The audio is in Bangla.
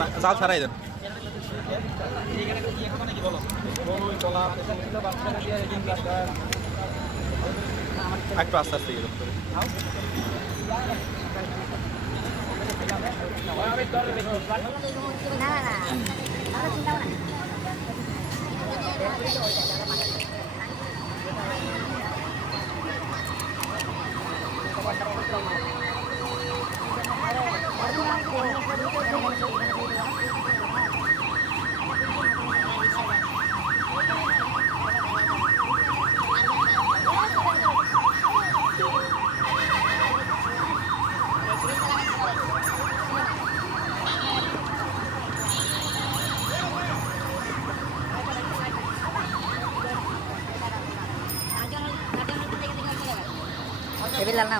না জাল ছাড়াই দেন। একটু আস্তে আস্তে গেলাম করে। Ebil lang na.